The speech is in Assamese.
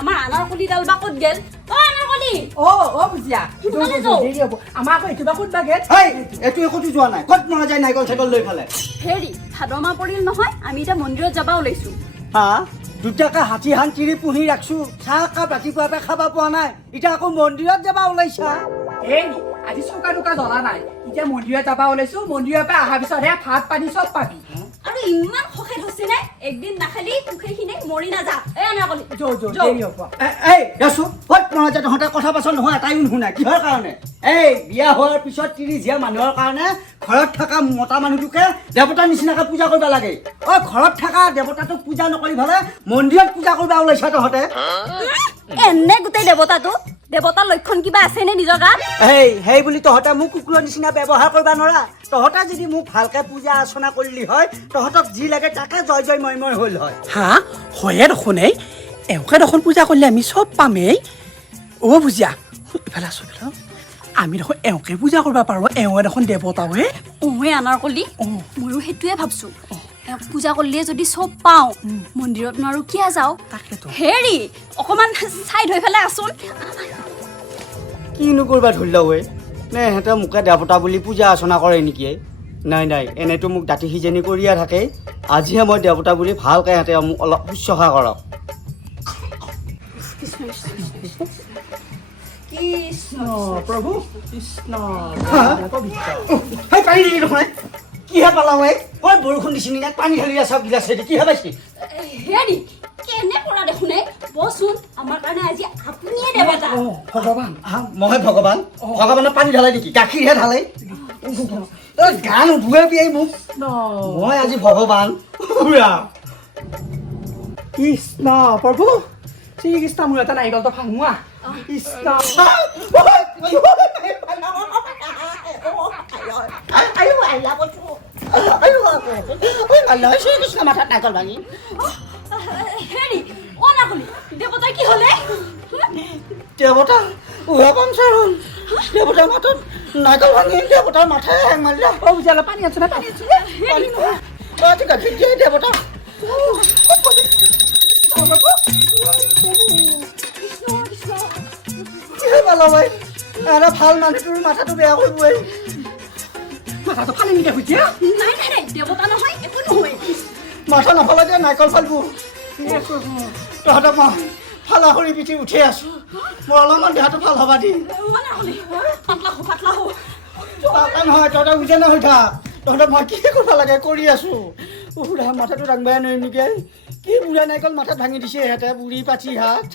আমাৰ আনাৰকলিডাল বা ক'ত গেল অ আনাৰকলি অ বুজিয়া আমাৰ আকৌ এইটো বা ক'ত বা গেল এইটো একোতো যোৱা নাই ক'ত মৰা যায় নাৰিকল চাইকল লৈ ফালে হেৰি ভাদ মাহ পৰিল নহয় আমি এতিয়া মন্দিৰত যাব ওলাইছো হা দুটাকে হাতী হান তিৰি পুহি ৰাখছো চাহ কাপ ৰাতিপুৱাৰ পৰা খাব পোৱা নাই এতিয়া আকৌ মন্দিৰত যাবা ওলাইছা এই আজি চৌকা টোকা জ্বলা নাই এতিয়া মন্দিৰত যাবা ওলাইছো মন্দিৰৰ পৰা অহাৰ পিছতহে ভাত পানী চব পাবি আৰু ইমান খখে থৈছে নে একদিন নাখালি পুখেখিনি মৰি নাযা এই আনাৰকলি দেৰি হ'ব এই ৰাছো ক'ত মৰা যায় তহঁতে কথা পাছত নহয় এটাই নুশুনা কিহৰ কাৰণে এই বিয়া হোৱাৰ পিছত তিৰি জীয়া মানুহৰ কাৰণে ঘৰত থকা মতা মানুহটোকে দেৱতাৰ নিচিনাকে পূজা কৰিব লাগে অ ঘৰত থকা দেৱতাটোক পূজা নকৰি ভালে মন্দিৰত পূজা কৰিব ওলাইছা তহঁতে এনে গোটেই দেৱতাৰ লক্ষণ কিবা আছে নে নিজৰ গাত সেই বুলি তহঁতে মোক কুকুৰৰ নিচিনা ব্যৱহাৰ কৰিব নোৱাৰা তহঁতে যদি মোক ভালকে পূজা অৰ্চনা কৰিলি হয় তহঁতক যি লাগে তাকে জয় জয় ময় ময় হ'ল হয় হা হয়ে দেখোন এওঁকে দেখোন পূজা কৰিলে আমি চব পামেই বুজিয়া ইফালে আছো আমি দেখোন এওঁকে পূজা কৰিব পাৰোঁ এওঁৱে দেখোন দেৱতাৱে আনাৰকলি ময়ো সেইটোৱে ভাবছো এওঁক পূজা কৰিলে যদি চব পাওঁ মন্দিৰত নোৱাৰো কিয় যাওঁ তাকেতো হেৰি অকমান চাই ধৰি পেলাই আছোন কিনো কৰিবা ধৰিলা ঐ নে সিহঁতে মোকে দেৱতা বুলি পূজা অৰ্চনা কৰে নেকি নাই এনেইতো মোক দাঁতি সিজনি কৰিয়ে থাকে আজিহে মই দেৱতা বুলি ভালকৈ সিহঁতে মোক অলপ শুশ্ৰূষা কৰক প্ৰভু কৃষ্ণ পানী দিলি নহয় কিহে পালা ঐ ক'ত বৰষুণ দিছিল নেকি পানী ঢালি চব গিলাচেদি কিহে পাইছি হেৰি কেনে কৰা দেখোন বচোন আমাৰ কাৰণে আজি আপুনিয়ে দেৱতা ভগৱান মই ভগৱানৰ পানী ঢালাই নেকি গাখীৰহে ঢালাই তই গান উঠুৱাবি মোক মই আজি ভগৱান কৃষ্ণ প্ৰভু শ্ৰীকৃষ্ণ মোৰ এটা নাৰিকলটো ভাঙোৱা কৃষ্ণ শ্ৰীকৃষ্ণ মাথাত নাৰিকল ভাঙি হেৰি অনাকলি দেৱতাৰ কি হ'লে দেৱতা উহা পঞ্চাৰ হ'ল দেৱতাৰ মাথাত নাৰিকল ভাঙি দেৱতাৰ মাথাই হেং মাৰিলে বুজালে পানী আছো পানী আছো গাখীৰ দিয়ে দেৱতা ভাল মানুহটোৰ মাথাটো বেয়া কৰিবই মাথাটো ফালি নিদিয়া বুজিয়া নাই দেৱতা নহয় একো নহয় মাথা নাফালাকে নাৰিকল ফালিব তহঁতক মই ফালা কৰি পিঠি উঠি আছো মই অলপমান দেহাটো ভাল হবা দি নহয় তহঁতক উজেনে হৈ থাক তহঁতক মই কি কৰিব লাগে কৰি আছো মাথাটো দাঙবাই নোৱাৰিম নেকি কি বুঢ়া নাৰিকল মাথাত ভাঙি দিছে সিহঁতে বুঢ়ী পাচি হাত